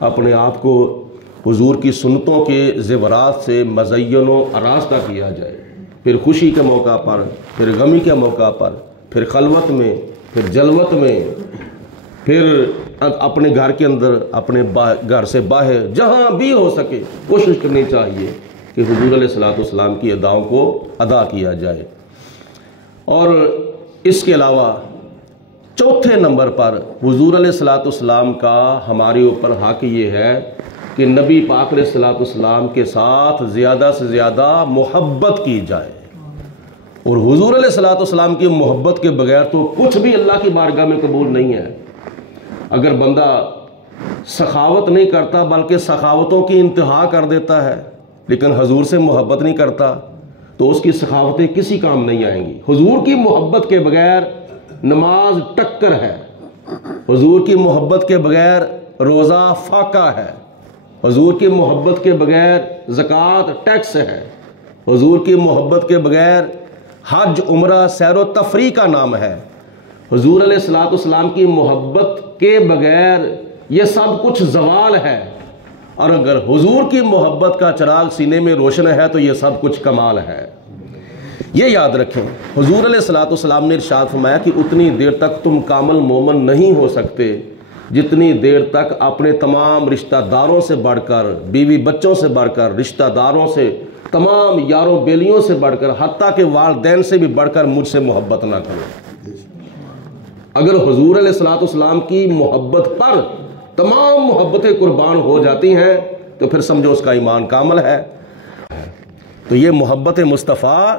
اپنے آپ کو حضور کی سنتوں کے زیورات سے مزین و آراستہ کیا جائے، پھر خوشی کے موقع پر، پھر غمی کے موقع پر، پھر خلوت میں، پھر جلوت میں، پھر اپنے گھر کے اندر، اپنے گھر سے باہر، جہاں بھی ہو سکے کوشش کرنی چاہیے کہ حضور علیہ الصلوۃ والسلام کی اداؤں کو ادا کیا جائے۔ اور اس کے علاوہ چوتھے نمبر پر حضور علیہ الصلوۃ والسلام کا ہمارے اوپر حق یہ ہے کہ نبی پاک علیہ الصلوۃ والسلام کے ساتھ زیادہ سے زیادہ محبت کی جائے، اور حضور علیہ الصلوۃ والسلام کی محبت کے بغیر تو کچھ بھی اللہ کی بارگاہ میں قبول نہیں ہے۔ اگر بندہ سخاوت نہیں کرتا بلکہ سخاوتوں کی انتہا کر دیتا ہے لیکن حضور سے محبت نہیں کرتا تو اس کی سخاوتیں کسی کام نہیں آئیں گی۔ حضور کی محبت کے بغیر نماز ٹکر ہے، حضور کی محبت کے بغیر روزہ فاقہ ہے، حضور کی محبت کے بغیر زکوٰۃ ٹیکس ہے، حضور کی محبت کے بغیر حج عمرہ سیر و تفریح کا نام ہے، حضور علیہ الصلوۃ والسلام کی محبت کے بغیر یہ سب کچھ زوال ہے، اور اگر حضور کی محبت کا چراغ سینے میں روشن ہے تو یہ سب کچھ کمال ہے۔ یہ یاد رکھیں، حضور علیہ الصلوۃ والسلام نے ارشاد فرمایا کہ اتنی دیر تک تم کامل مومن نہیں ہو سکتے جتنی دیر تک اپنے تمام رشتہ داروں سے بڑھ کر، بیوی بچوں سے بڑھ کر، رشتہ داروں سے، تمام یاروں بیلیوں سے بڑھ کر، حتیٰ کہ والدین سے بھی بڑھ کر مجھ سے محبت نہ کرو۔ اگر حضور علیہ الصلوۃ والسلام کی محبت پر تمام محبتیں قربان ہو جاتی ہیں تو پھر سمجھو اس کا ایمان کامل ہے۔ تو یہ محبت مصطفیٰ،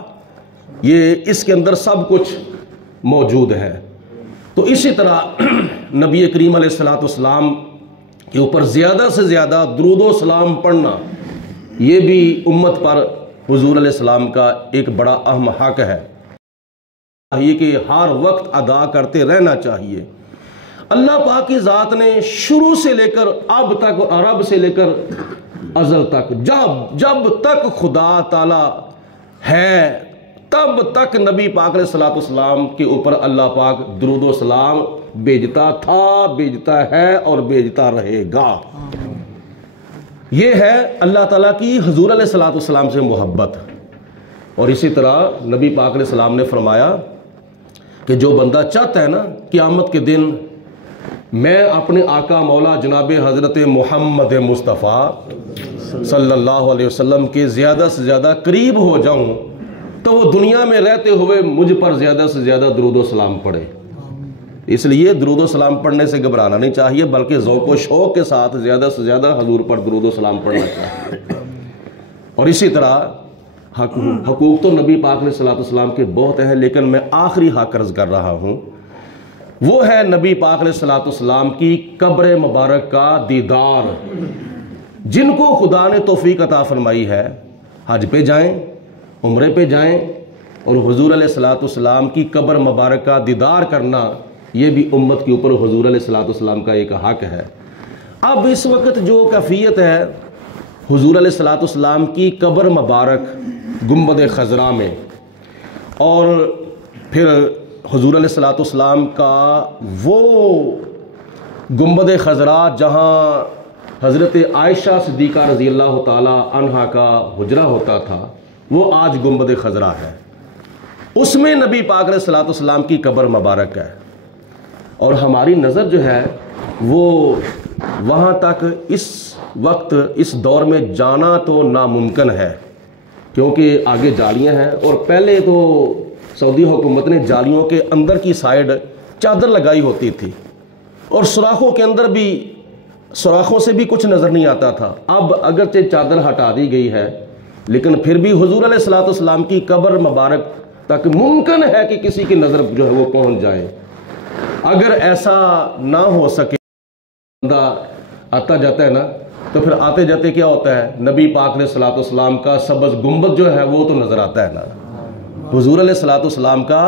یہ اس کے اندر سب کچھ موجود ہے۔ تو اسی طرح نبی کریم علیہ الصلوۃ والسلام کے اوپر زیادہ سے زیادہ درود و سلام پڑھنا، یہ بھی امت پر حضور علیہ السلام کا ایک بڑا اہم حق ہے، یہ کہ ہر وقت ادا کرتے رہنا چاہیے۔ اللہ پاک کی ذات نے شروع سے لے کر اب تک، عرب سے لے کر ازل تک، جب تک خدا تعالی ہے تب تک نبی پاک علیہ الصلوۃ والسلام کے اوپر اللہ پاک درود و سلام بھیجتا تھا، بھیجتا ہے اور بھیجتا رہے گا۔ یہ ہے اللہ تعالیٰ کی حضور علیہ الصلوۃ والسلام سے محبت۔ اور اسی طرح نبی پاک علیہ السلام نے فرمایا کہ جو بندہ چاہتا ہے نا قیامت کے دن میں اپنے آقا مولا جناب حضرت محمد مصطفیٰ صلی اللہ علیہ وسلم کے زیادہ سے زیادہ قریب ہو جاؤں تو وہ دنیا میں رہتے ہوئے مجھ پر زیادہ سے زیادہ درود و سلام پڑھے۔ اس لیے درود و سلام پڑھنے سے گھبرانا نہیں چاہیے بلکہ ذوق و شوق کے ساتھ زیادہ سے زیادہ حضور پر درود و سلام پڑھنا چاہیے۔ اور اسی طرح حقوق تو نبی پاک علیہ الصلوۃ والسلام کے بہت ہیں، لیکن میں آخری حق عرض کر رہا ہوں، وہ ہے نبی پاک علیہ الصلوۃ والسلام کی قبر مبارک کا دیدار۔ جن کو خدا نے توفیق عطا فرمائی ہے حج پہ جائیں، عمرے پہ جائیں، اور حضور علیہ الصلوۃ والسلام کی قبر مبارک کا دیدار کرنا، یہ بھی امت کے اوپر حضور علیہ الصلوۃ والسلام کا ایک حق ہے۔ اب اس وقت جو کیفیت ہے حضور علیہ الصلوۃ والسلام کی قبر مبارک گنبد خضرا میں، اور پھر حضور علیہ الصلوۃ والسلام کا وہ گنبد خضرا جہاں حضرت عائشہ صدیقہ رضی اللہ تعالی عنہا کا حجرہ ہوتا تھا، وہ آج گنبد خضرا ہے۔ اس میں نبی پاک علیہ الصلوۃ والسلام کی قبر مبارک ہے، اور ہماری نظر جو ہے وہ وہاں تک اس وقت اس دور میں جانا تو ناممکن ہے، کیونکہ آگے جالیاں ہیں، اور پہلے تو سعودی حکومت نے جالیوں کے اندر کی سائیڈ چادر لگائی ہوتی تھی، اور سوراخوں کے اندر بھی، سوراخوں سے بھی کچھ نظر نہیں آتا تھا۔ اب اگرچہ چادر ہٹا دی گئی ہے لیکن پھر بھی حضور علیہ الصلوۃ والسلام کی قبر مبارک تک ممکن ہے کہ کسی کی نظر جو ہے وہ پہنچ جائے۔ اگر ایسا نہ ہو سکے، بندہ آتا جاتا ہے نا، تو پھر آتے جاتے کیا ہوتا ہے، نبی پاک علیہ الصلوۃ والسلام کا سبز گنبد جو ہے وہ تو نظر آتا ہے نا، حضور علیہ الصلوۃ والسلام کا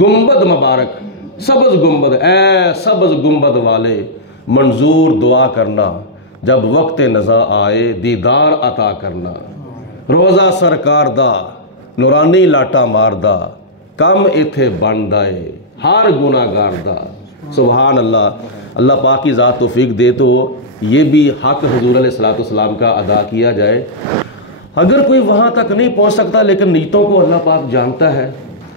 گنبد مبارک، سبز گنبد، اے سبز گنبد والے منظور دعا کرنا، جب وقت نزا آئے دیدار عطا کرنا، روزہ سرکار دا نورانی لاٹا ماردہ، کم ایتھے بن دائے ہر گناہ گار دا۔ سبحان اللہ۔ اللہ پاک کی ذات توفیق دے تو یہ بھی حق حضور علیہ الصلوۃ والسلام کا ادا کیا جائے۔ اگر کوئی وہاں تک نہیں پہنچ سکتا لیکن نیتوں کو اللہ پاک جانتا ہے۔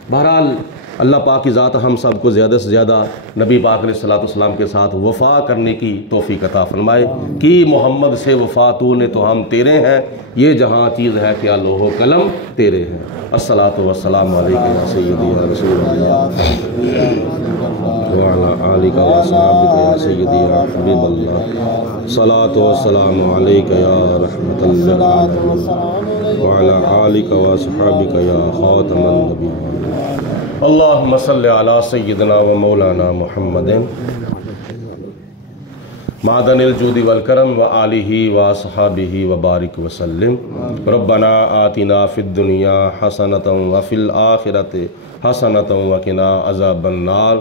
بہرحال اللہ پاک کی ذات ہم سب کو زیادہ سے زیادہ نبی پاک علیہ الصلوۃ والسلام کے ساتھ وفا کرنے کی توفیق عطا فرمائے کہ محمد سے وفا تو نے تو ہم تیرے ہیں، یہ جہاں چیز ہے کیا لوح و قلم تیرے ہیں۔ الصلاۃ والسلام علیک یا سیدی یا رسول اللہ وعلی آلک و اصحابک یا سیدی یا حبیب اللہ، صلاۃ والسلام علیک یا رحمت للعالمین وعلی آلک و اصحابک یا خاتم النبیین۔ اللہم صلی علی سیدنا و مولانا محمد معدن الجود والکرم و آلہ و اصحابہ و بارک وسلم۔ ربنا آتنا فی الدنیا حسنۃ و فی الآخرۃ حسنۃ و قنا عذاب النار۔